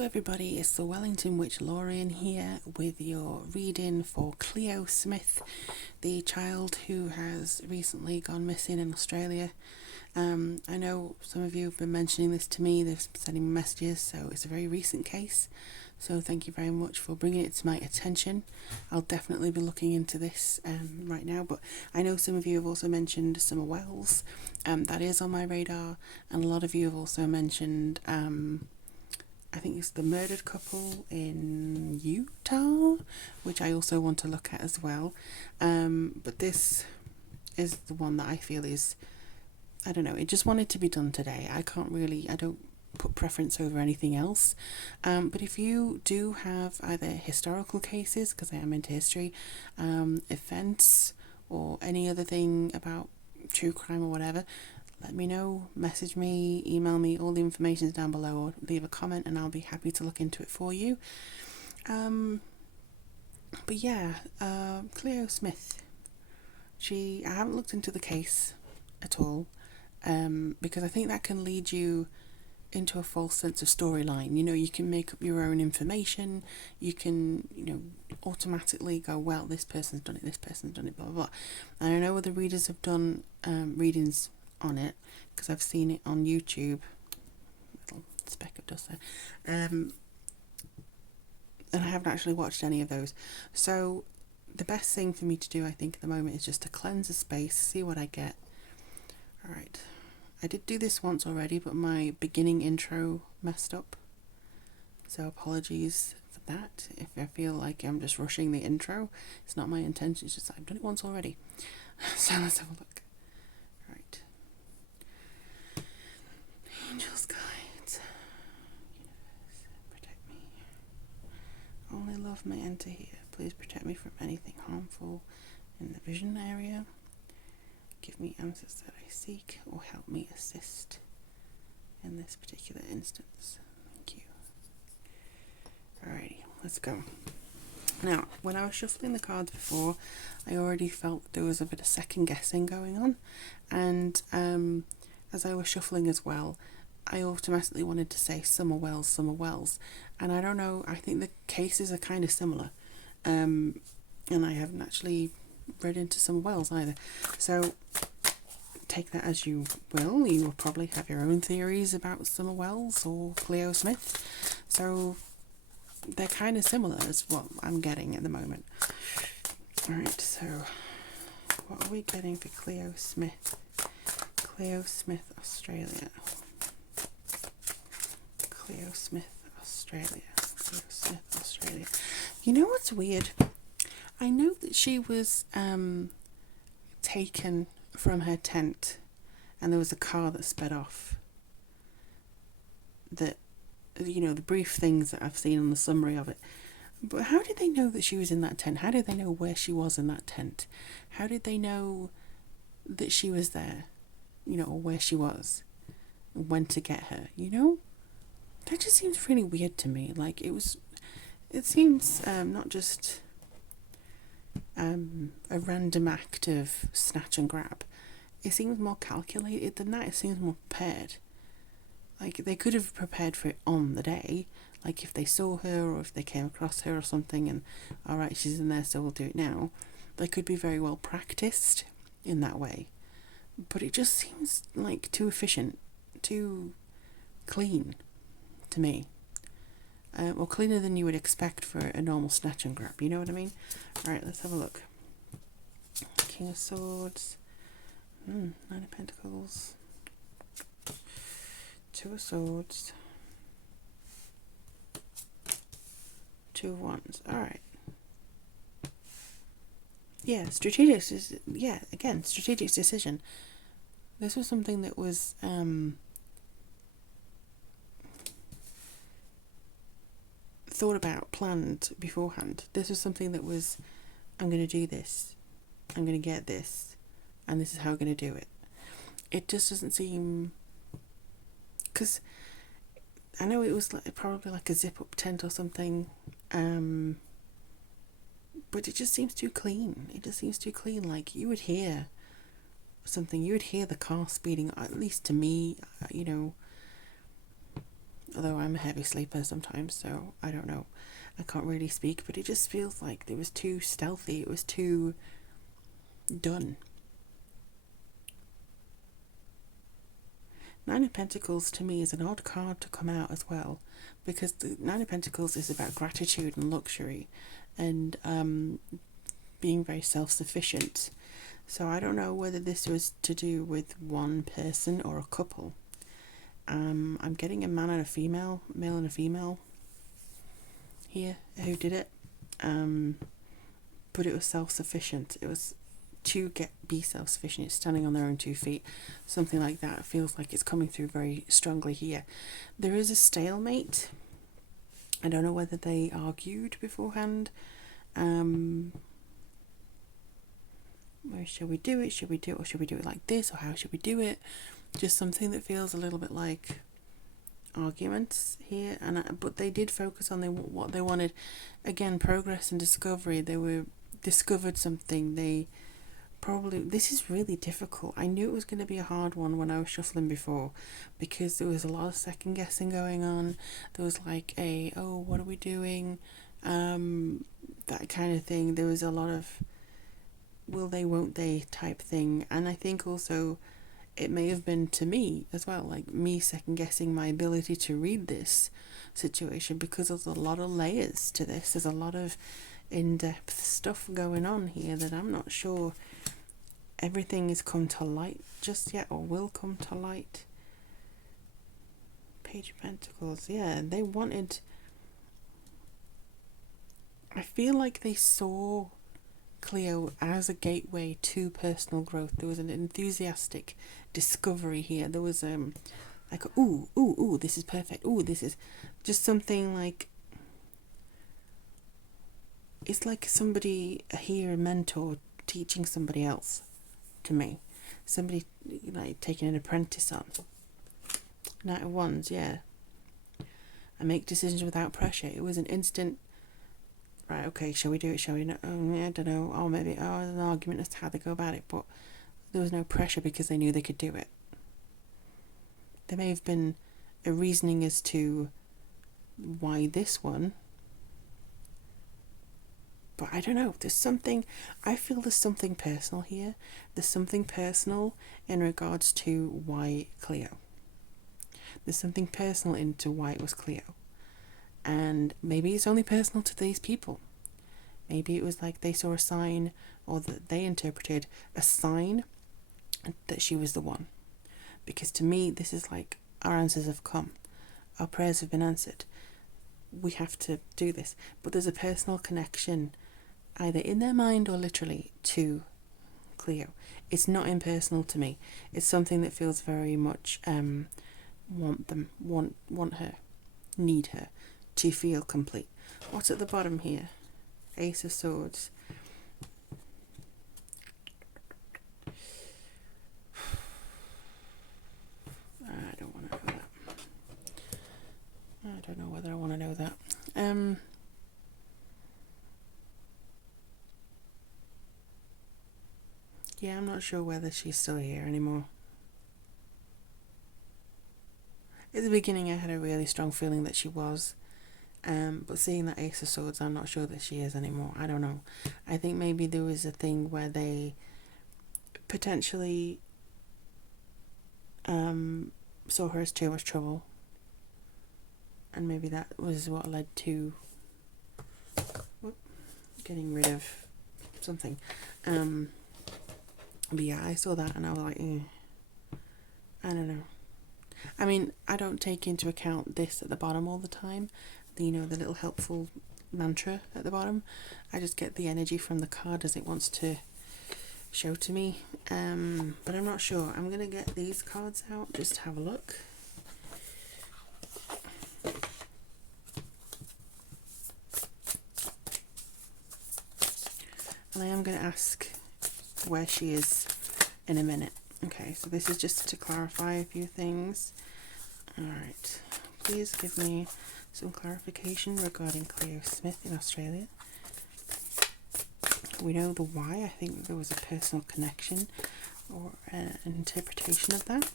Hello everybody, it's the Wellington Witch Lorien here with your reading for Cleo Smith, the child who has recently gone missing in Australia. I know some of you have been mentioning this to me, they've been sending me messages, so it's a very recent case, so thank you very much for bringing it to my attention. I'll definitely be looking into this right now, but I know some of you have also mentioned Summer Wells, that is on my radar, and a lot of you have also mentioned I think it's the murdered couple in Utah, which I also want to look at as well. But this is the one that I feel is, I don't know, it just wanted to be done today. I don't put preference over anything else. But if you do have either historical cases, because I am into history, events, or any other thing about true crime or whatever, let me know, message me, email me, all the information is down below, or leave a comment and I'll be happy to look into it for you. But yeah, Cleo Smith, I haven't looked into the case at all, because I think that can lead you into a false sense of storyline. You know, you can make up your own information, you can, automatically go, well, this person's done it, blah, blah, blah. And I know other readers have done readings on it, because I've seen it on YouTube, little speck of dust there, and I haven't actually watched any of those. So the best thing for me to do, I think, at the moment is just to cleanse the space, see what I get. Alright, I did do this once already, but my beginning intro messed up, so apologies for that. If I feel like I'm just rushing the intro, it's not my intention, it's just I've done it once already. So let's have a look. Right. Angels, guides, universe, protect me. Only love may enter here. Please protect me from anything harmful in the vision area. Give me answers that I seek, or help me assist in this particular instance. Thank you. Alrighty, let's go. Now, when I was shuffling the cards before, I already felt there was a bit of second guessing going on, and as I was shuffling as well, I automatically wanted to say Summer Wells, and I don't know, I think the cases are kind of similar, and I haven't actually read into Summer Wells either, so take that as you will. You will probably have your own theories about Summer Wells or Cleo Smith, so they're kind of similar as what I'm getting at the moment. Alright, so what are we getting for Cleo Smith? Cleo Smith, Australia. Cleo Smith, Australia. Cleo Smith, Australia. You know what's weird? I know that she was taken from her tent and there was a car that sped off. That, the brief things that I've seen on the summary of it. But how did they know that she was in that tent? How did they know where she was in that tent? How did they know that she was there? Or where she was? When to get her? That just seems really weird to me. Like, it seems not just a random act of snatch and grab. It seems more calculated than that. It seems more prepared. Like, they could have prepared for it on the day. Like, if they saw her or if they came across her or something and, alright, she's in there, so we'll do it now. They could be very well practiced in that way. But it just seems like too efficient, too clean to me. Or cleaner than you would expect for a normal snatch and grab, you know what I mean? Alright, let's have a look. King of Swords, Nine of Pentacles, Two of Swords, Two of Wands. Alright. Yeah, strategic decision. This was something that was thought about, planned beforehand. This was something that was, I'm going to do this, I'm going to get this, and this is how I'm going to do it. It just doesn't seem, because I know it was probably like a zip up tent or something, but it just seems too clean. It just seems too clean. Like, you would hear something, you would hear the car speeding, at least to me, Although I'm a heavy sleeper sometimes, so I don't know. I can't really speak, but it just feels like it was too stealthy. It was too done. Nine of Pentacles to me is an odd card to come out as well, because the Nine of Pentacles is about gratitude and luxury and being very self-sufficient. So I don't know whether this was to do with one person or a couple. I'm getting a man and a female, male and a female here who did it. But it was self-sufficient. It was to be self-sufficient. It's standing on their own 2 feet. Something like that. It feels like it's coming through very strongly here. There is a stalemate. I don't know whether they argued beforehand. Where shall we do it? Should we do it, or should we do it like this, or how should we do it? Just something that feels a little bit like arguments here. But they did focus on what they wanted. Again, progress and discovery. They discovered something. They probably, this is really difficult. I knew it was going to be a hard one when I was shuffling before, because there was a lot of second guessing going on. There was like what are we doing? That kind of thing. There was a lot of will they, won't they type thing. And I think also it may have been to me as well, like me second guessing my ability to read this situation, because there's a lot of layers to this. There's a lot of in-depth stuff going on here that I'm not sure everything has come to light just yet, or will come to light. Page of Pentacles, yeah, they wanted, I feel like they saw Cleo as a gateway to personal growth. There was an enthusiastic discovery here. There was like ooh, this is perfect. Ooh, this is just something like, it's like somebody here, a mentor teaching somebody else to me. Somebody like taking an apprentice on. Knight of Wands, yeah. I make decisions without pressure. It was an instant, right, okay, shall we do it, shall we not? Oh, I don't know. Oh, maybe, there's an argument as to how they go about it, but there was no pressure because they knew they could do it. There may have been a reasoning as to why this one, but I don't know. There's something, I feel there's something personal here. There's something personal in regards to why Cleo. There's something personal into why it was Cleo. And maybe it's only personal to these people. Maybe it was like they saw a sign, or that they interpreted a sign that she was the one. Because to me, this is like, our answers have come. Our prayers have been answered. We have to do this. But there's a personal connection, either in their mind or literally, to Cleo. It's not impersonal to me. It's something that feels very much want her, need her to feel complete. What's at the bottom here? Ace of Swords. I don't want to know that. I don't know whether I want to know that. Yeah, I'm not sure whether she's still here anymore. At the beginning I had a really strong feeling that she was. But seeing that Ace of Swords, I'm not sure that she is anymore. I don't know. I think maybe there was a thing where they potentially saw her as too much trouble. And maybe that was what led to getting rid of something. But yeah, I saw that and I was like, I don't know. I mean, I don't take into account this at the bottom all the time. The little helpful mantra at the bottom. I just get the energy from the card as it wants to show to me. But I'm not sure. I'm going to get these cards out just to have a look. And I am going to ask where she is in a minute. Okay, so this is just to clarify a few things. Alright, please give me some clarification regarding Cleo Smith in Australia. We know the why. I think there was a personal connection or an interpretation of that.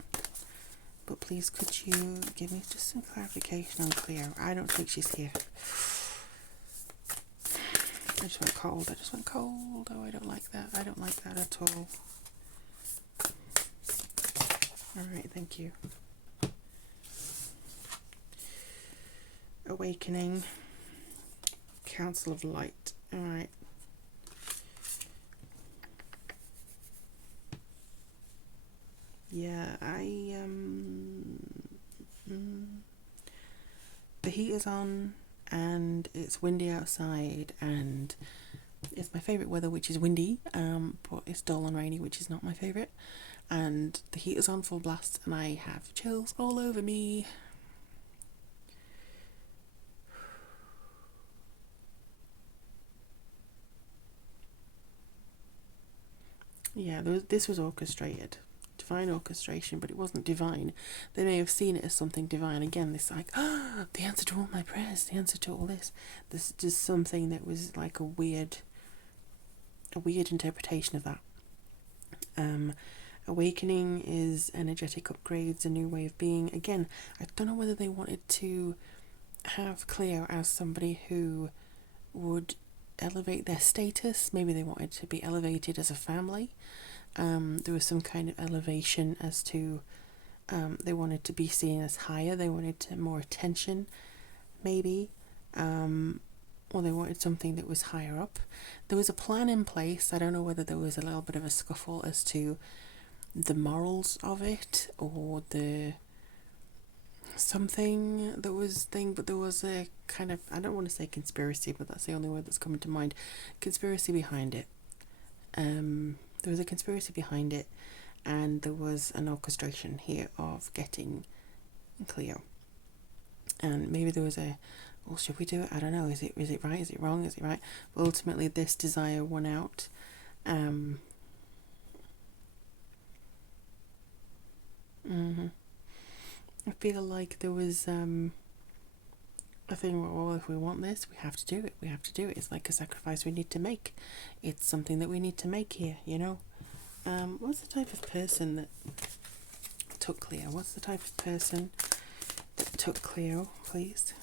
But please, could you give me just some clarification on Cleo? I don't think she's here. I just went cold. Oh, I don't like that. I don't like that at all. Alright, thank you. Awakening. Council of Light. Alright. Yeah, the heat is on and it's windy outside, and it's my favourite weather, which is windy, but it's dull and rainy, which is not my favourite, and the heat is on full blast and I have chills all over me. Yeah, this was orchestrated. Divine orchestration, but it wasn't divine. They may have seen it as something divine. Again, this like, the answer to all my prayers, the answer to all this. This is just something that was like a weird interpretation of that. Awakening is energetic upgrades, a new way of being. Again, I don't know whether they wanted to have Cleo as somebody who would elevate their status. Maybe they wanted to be elevated as a family. There was some kind of elevation as to they wanted to be seen as higher. They wanted more attention, maybe, or they wanted something that was higher up. There was a plan in place. I don't know whether there was a little bit of a scuffle as to the morals of it, or the something that was thing, but there was a kind of, I don't want to say conspiracy, but that's the only word that's coming to mind, conspiracy behind it. There was a conspiracy behind it, and there was an orchestration here of getting Cleo. And maybe there was a, well, should we do it? I don't know. Is it right? Is it wrong? Is it right? But ultimately, this desire won out. I feel like there was a thing where, well, if we want this, we have to do it. We have to do it. It's like a sacrifice we need to make. It's something that we need to make here, you know? What's the type of person that took Cleo? What's the type of person that took Cleo, please?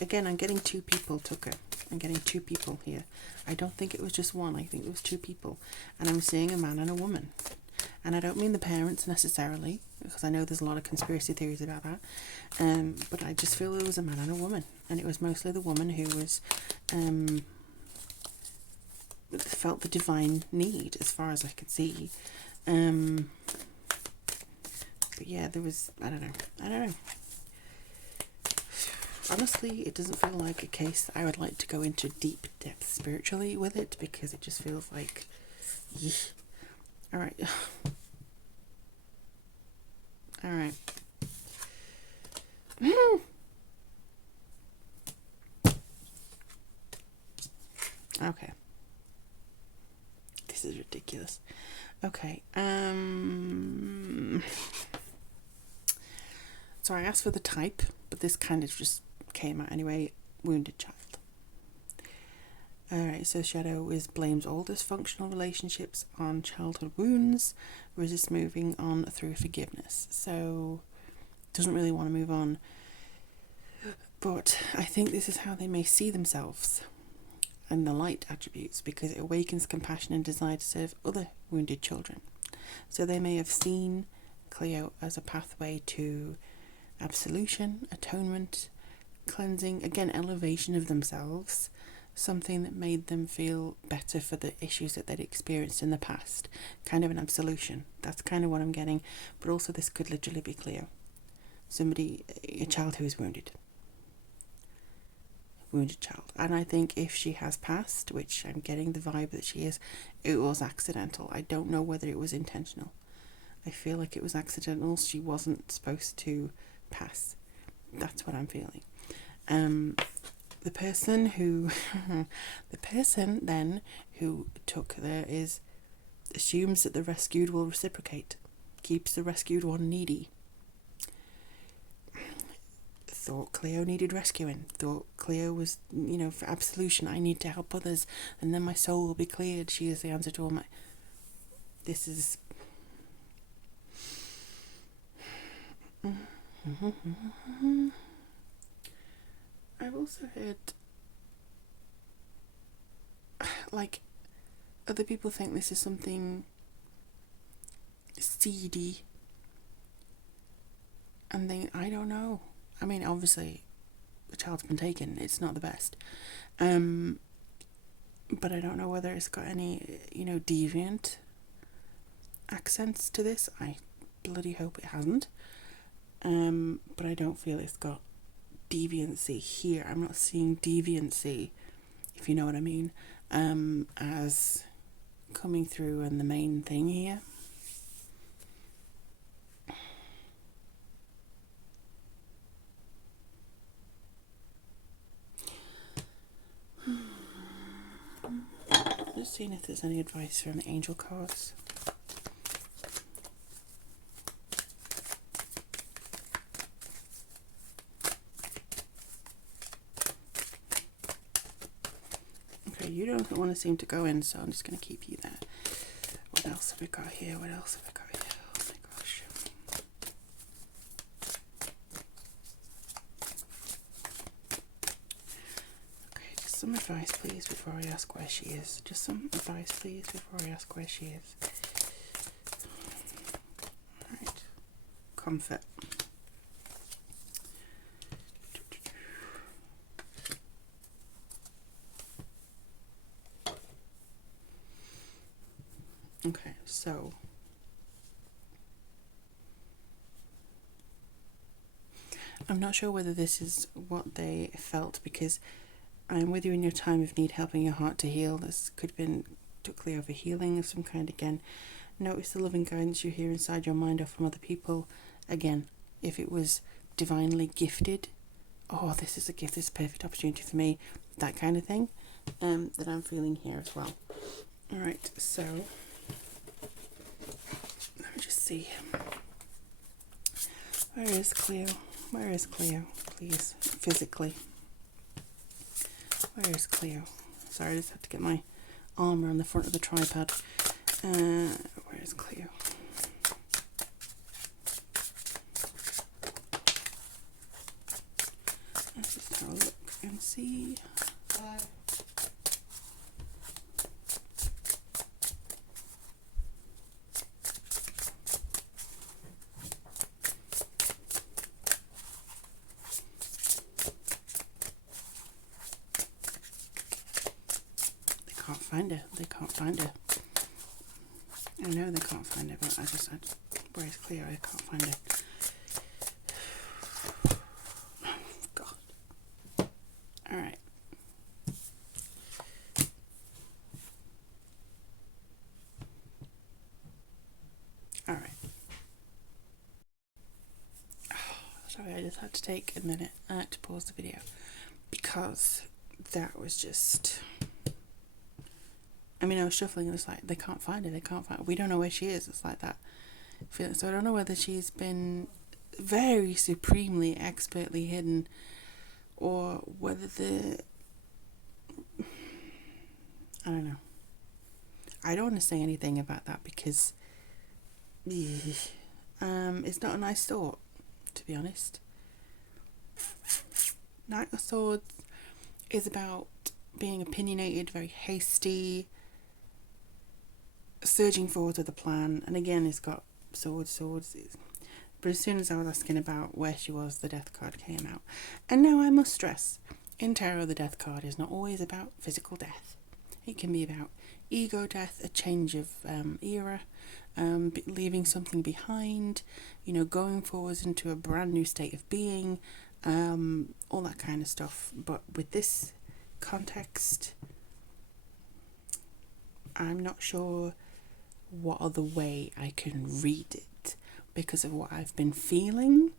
Again, I'm getting two people took her. I'm getting two people here. I don't think it was just one. I think it was two people. And I'm seeing a man and a woman. And I don't mean the parents necessarily, because I know there's a lot of conspiracy theories about that. But I just feel there was a man and a woman. And it was mostly the woman who was felt the divine need, as far as I could see. But yeah, there was, I don't know. Honestly, it doesn't feel like a case I would like to go into deep depth spiritually with it, because it just feels like, alright. Alright. Okay. This is ridiculous. Okay. So I asked for the type, but this kind of just came out anyway. Wounded child. Alright, so Shadow blames all dysfunctional relationships on childhood wounds, resists moving on through forgiveness. So, doesn't really want to move on. But I think this is how they may see themselves and the light attributes, because it awakens compassion and desire to serve other wounded children. So they may have seen Cleo as a pathway to absolution, atonement, cleansing, again, elevation of themselves, something that made them feel better for the issues that they'd experienced in the past, kind of an absolution. That's kind of what I'm getting. But also this could literally be Cleo, somebody, a child who is wounded child. And I think if she has passed, which I'm getting the vibe that she is, it was accidental. I don't know whether it was intentional. I feel like it was accidental. She wasn't supposed to pass. That's what I'm feeling. The person then who took there assumes that the rescued will reciprocate, keeps the rescued one needy. thought Cleo needed rescuing, thought Cleo was, for absolution, I need to help others, and then my soul will be cleared. She is the answer to all my... This is... I've also heard, like, other people think this is something seedy, and I don't know. I mean, obviously, the child's been taken. It's not the best. But I don't know whether it's got any, deviant accents to this. I bloody hope it hasn't. But I don't feel it's got deviancy here. I'm not seeing deviancy, if you know what I mean, as coming through and the main thing here. Just seeing if there's any advice from the angel cards. Okay, you don't want to seem to go in, so I'm just going to keep you there. What else have we got here? What else have we got here? Oh my gosh. Okay, just some advice, please, before I ask where she is. Just some advice, please, before I ask where she is. Alright. Comfort. Okay, so I'm not sure whether this is what they felt, because I'm with you in your time of need, helping your heart to heal. This could have been totally over healing of some kind again. Notice the loving guidance you hear inside your mind or from other people. Again, if it was divinely gifted, oh, this is a gift, this is a perfect opportunity for me, that kind of thing, that I'm feeling here as well. Alright, so let me just see. Where is Cleo? Where is Cleo? Please, physically. Where is Cleo? Sorry, I just have to get my arm around the front of the tripod. Where is Cleo? Let's just have a look and see. They can't find her. I know they can't find her, but I just said, where's Cleo? I can't find her. God. Alright. Alright. Sorry, I just had to take a minute to pause the video, because that was just... I mean, I was shuffling and it's like, they can't find her, we don't know where she is. It's like that feeling. So I don't know whether she's been very supremely, expertly hidden, or whether I don't know. I don't want to say anything about that, because it's not a nice thought, to be honest. Knight of Swords is about being opinionated, very hasty, surging forward with a plan, and again it's got swords. But as soon as I was asking about where she was, the death card came out. And now I must stress, in tarot the death card is not always about physical death. It can be about ego death, a change of era, leaving something behind, going forwards into a brand new state of being, all that kind of stuff. But with this context, I'm not sure what other way I can read it because of what I've been feeling.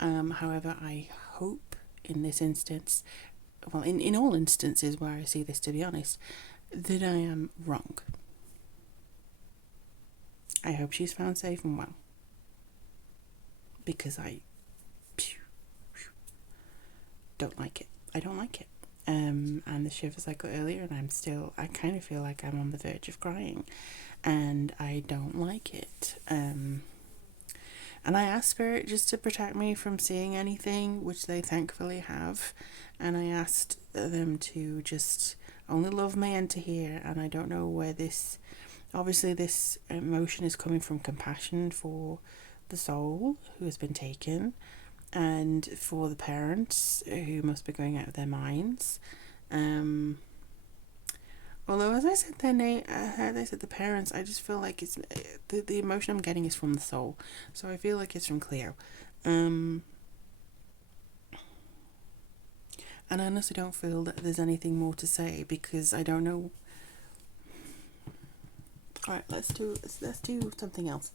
However, I hope in this instance, well, in all instances where I see this, to be honest, that I am wrong. I hope she's found safe and well, because don't like it. I don't like it. And the shivers I got earlier, and I kind of feel like I'm on the verge of crying, and I don't like it. And I asked Spirit just to protect me from seeing anything, which they thankfully have, and I asked them to just only love me and to hear, and I don't know where this, obviously this emotion is coming from compassion for the soul who has been taken, and for the parents who must be going out of their minds. Although, as I said their name, they said the parents, I just feel like it's the emotion I'm getting is from the soul, so I feel like it's from Cleo. And I honestly don't feel that there's anything more to say because I don't know. All right, let's do something else.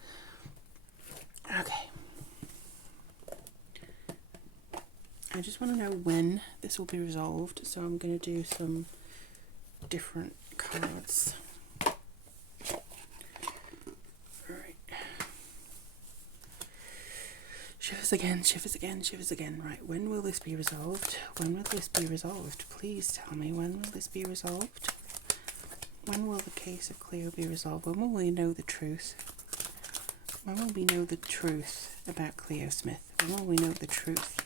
Okay. I just want to know when this will be resolved, so I'm going to do some different cards. Right. Shivers again, shivers again, shivers again. Right, when will this be resolved? When will this be resolved? Please tell me, when will this be resolved? When will the case of Cleo be resolved? When will we know the truth? When will we know the truth about Cleo Smith? When will we know the truth?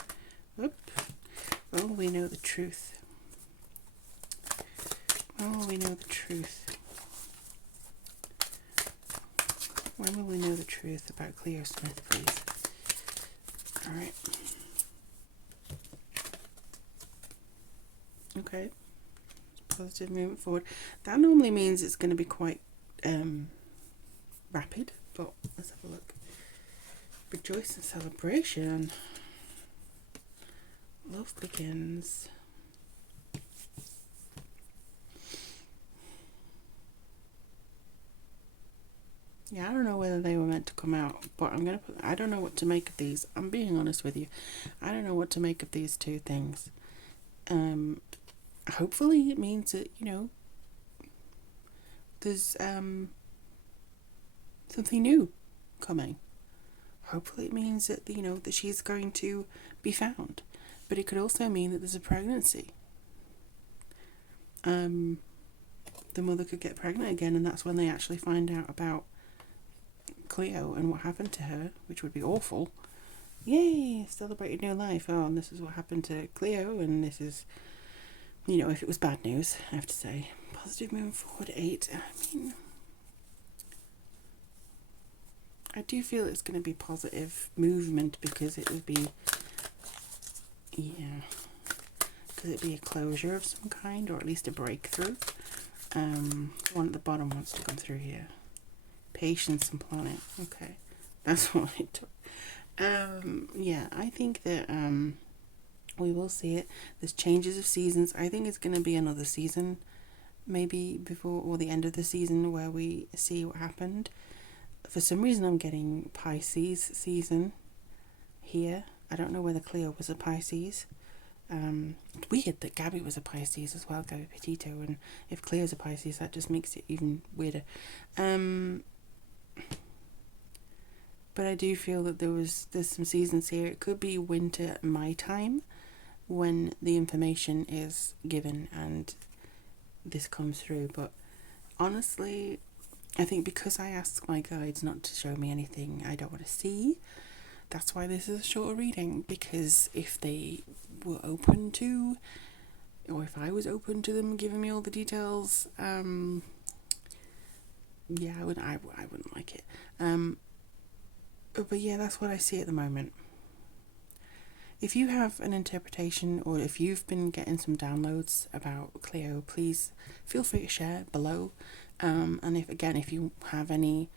Whoop. When will we know the truth? When will we know the truth? When will we know the truth about Cleo Smith, please? Alright. Okay. Positive movement forward. That normally means it's going to be quite rapid, but let's have a look. Rejoice and celebration. Love begins. Yeah, I don't know whether they were meant to come out, but I don't know what to make of these. I'm being honest with you. I don't know what to make of these two things. Hopefully it means that, there's something new coming. Hopefully it means that, that she's going to be found. But it could also mean that there's a pregnancy. The mother could get pregnant again, and that's when they actually find out about Cleo and what happened to her, which would be awful. Yay, celebrated new life. Oh, and this is what happened to Cleo, and this is, if it was bad news, I have to say. Positive moving forward, 8. I do feel it's going to be positive movement because it would be, because it'd be a closure of some kind, or at least a breakthrough. One at the bottom wants to come through here. Patience and planning. Okay, that's what it took. I think that we will see it. There's changes of seasons. I think it's going to be another season, maybe before or the end of the season, where we see what happened. For some reason, I'm getting Pisces season here. I don't know whether Cleo was a Pisces. It's weird that Gabby was a Pisces as well, Gabby Petito, and if Cleo's a Pisces, that just makes it even weirder. But I do feel that there's some seasons here. It could be winter my time when the information is given and this comes through. But honestly, I think because I asked my guides not to show me anything I don't want to see, that's why this is a shorter reading. Because if they were open to, or if I was open to them giving me all the details, I wouldn't like it. But yeah, that's what I see at the moment. If you have an interpretation, or if you've been getting some downloads about Cleo, please feel free to share below. And if you have any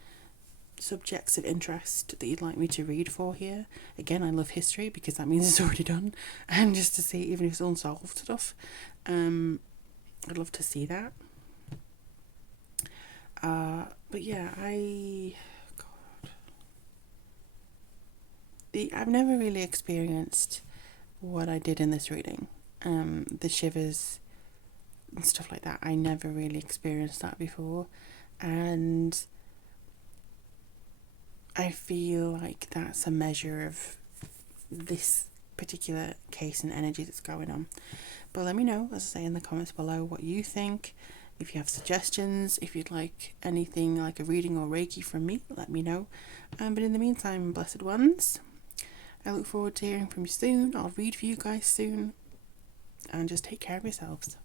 subjects of interest that you'd like me to read for here, again, I love history because that means it's already done, and just to see even if it's unsolved stuff, I'd love to see that. But yeah, I've never really experienced what I did in this reading, the shivers and stuff like that. I never really experienced that before, and I feel like that's a measure of this particular case and energy that's going on. But let me know, as I say, in the comments below what you think. If you have suggestions, if you'd like anything like a reading or Reiki from me, let me know. But in the meantime, blessed ones, I look forward to hearing from you soon. I'll read for you guys soon. And just take care of yourselves.